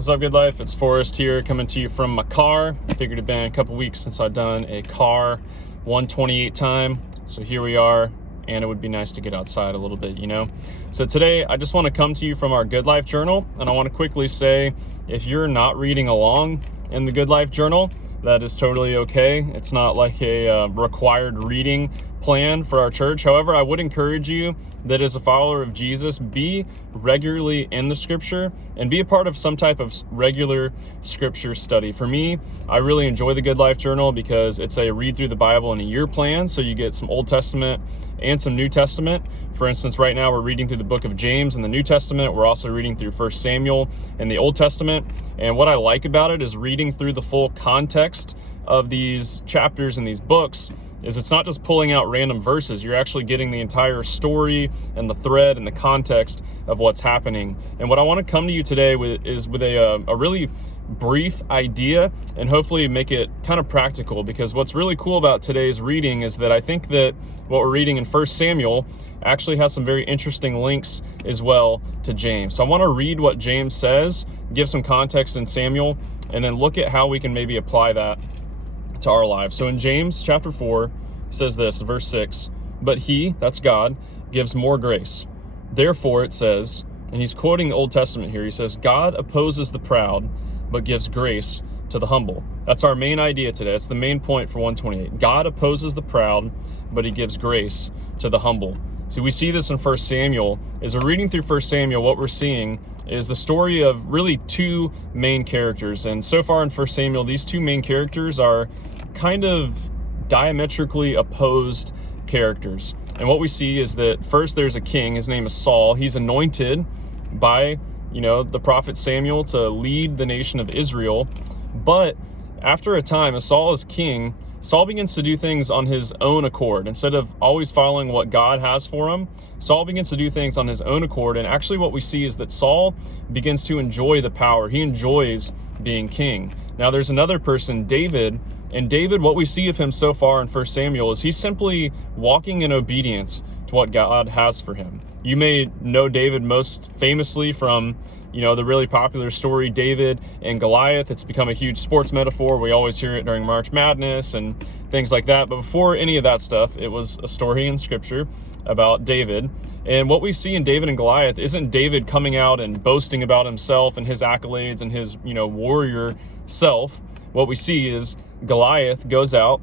What's up, Good Life? It's Forrest here, coming to you from my car. Figured it'd been a couple weeks since I've done a car 128 time, so here we are, and it would be nice to get outside a little bit, you know? So today, I just want to come to you from our Good Life Journal, and I want to quickly say, if you're not reading along in the Good Life Journal, that is totally okay. It's not like a required reading plan for our church. However, I would encourage you that as a follower of Jesus, be regularly in the scripture and be a part of some type of regular scripture study. For me, I really enjoy the Good Life Journal because it's a read through the Bible in a year plan. So you get some Old Testament and some New Testament. For instance, right now we're reading through the book of James in the New Testament. We're also reading through 1 Samuel in the Old Testament. And what I like about it is reading through the full context of these chapters and these books is it's not just pulling out random verses. You're actually getting the entire story and the thread and the context of what's happening. And what I want to come to you today with is with a really brief idea and hopefully make it kind of practical, because what's really cool about today's reading is that I think that what we're reading in 1 Samuel actually has some very interesting links as well to James. So I want to read what James says, give some context in Samuel, and then look at how we can maybe apply that to our lives. So in James chapter 4, it says this, verse 6, "But he," that's God, "gives more grace. Therefore," it says, and he's quoting the Old Testament here, he says, "God opposes the proud, but gives grace to the humble." That's our main idea today. That's the main point for 128. God opposes the proud, but he gives grace to the humble. See, we see this in 1 Samuel. As we're reading through 1 Samuel, what we're seeing is the story of really two main characters. And so far in 1 Samuel, these two main characters are kind of diametrically opposed characters. And what we see is that first there's a king. His name is Saul. He's anointed by, the prophet Samuel to lead the nation of Israel. But after a time, as Saul is king, Saul begins to do things on his own accord. Instead of always following what God has for him, Saul begins to do things on his own accord. And actually what we see is that Saul begins to enjoy the power. He enjoys being king. Now there's another person, David. And David, what we see of him so far in 1 Samuel is he's simply walking in obedience to what God has for him. You may know David most famously from the really popular story, David and Goliath. It's become a huge sports metaphor. We always hear it during March Madness and things like that. But before any of that stuff, it was a story in Scripture about David. And what we see in David and Goliath isn't David coming out and boasting about himself and his accolades and his, warrior self. What we see is Goliath goes out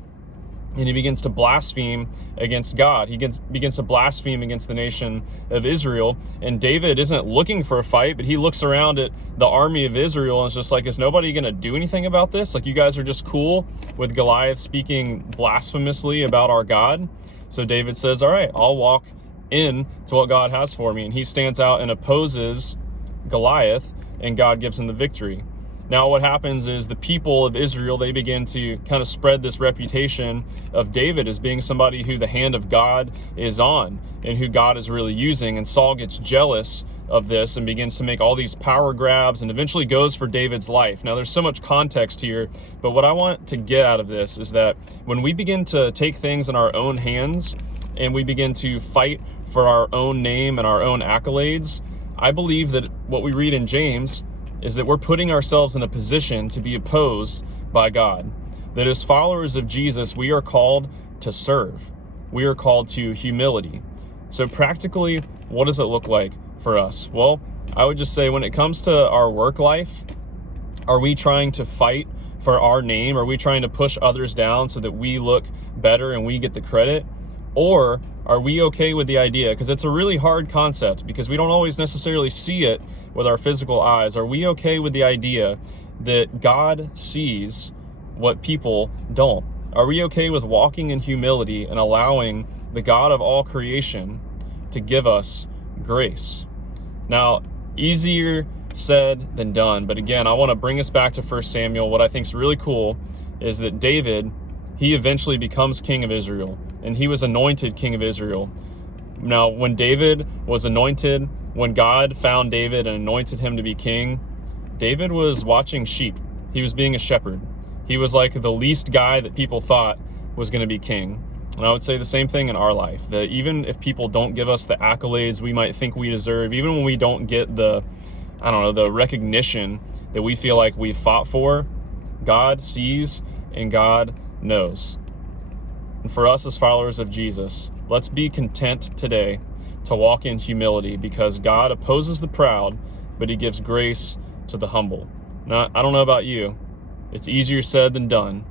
and he begins to blaspheme against God. He begins to blaspheme against the nation of Israel. And David isn't looking for a fight, but he looks around at the army of Israel and is just like, is nobody going to do anything about this? Like, you guys are just cool with Goliath speaking blasphemously about our God? So David says, all right, I'll walk in to what God has for me. And he stands out and opposes Goliath, and God gives him the victory. Now what happens is the people of Israel, they begin to kind of spread this reputation of David as being somebody who the hand of God is on and who God is really using. And Saul gets jealous of this and begins to make all these power grabs and eventually goes for David's life. Now there's so much context here, but what I want to get out of this is that when we begin to take things in our own hands and we begin to fight for our own name and our own accolades, I believe that what we read in James is that we're putting ourselves in a position to be opposed by God. That as followers of Jesus, we are called to serve. We are called to humility. So practically, what does it look like for us? Well, I would just say when it comes to our work life, are we trying to fight for our name? Are we trying to push others down so that we look better and we get the credit? Or are we okay with the idea? Because it's a really hard concept because we don't always necessarily see it with our physical eyes. Are we okay with the idea that God sees what people don't? Are we okay with walking in humility and allowing the God of all creation to give us grace? Now, easier said than done. But again, I want to bring us back to 1 Samuel. What I think is really cool is that David, he eventually becomes king of Israel, and he was anointed king of Israel. Now, when David was anointed, when God found David and anointed him to be king, David was watching sheep. He was being a shepherd. He was like the least guy that people thought was going to be king. And I would say the same thing in our life, that even if people don't give us the accolades we might think we deserve, even when we don't get the I don't know, the recognition that we feel like we fought for, God sees and God knows. And for us as followers of Jesus, let's be content today to walk in humility, because God opposes the proud, but he gives grace to the humble. Now, I don't know about you. It's easier said than done,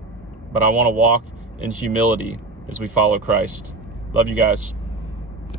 but I want to walk in humility as we follow Christ. Love you guys.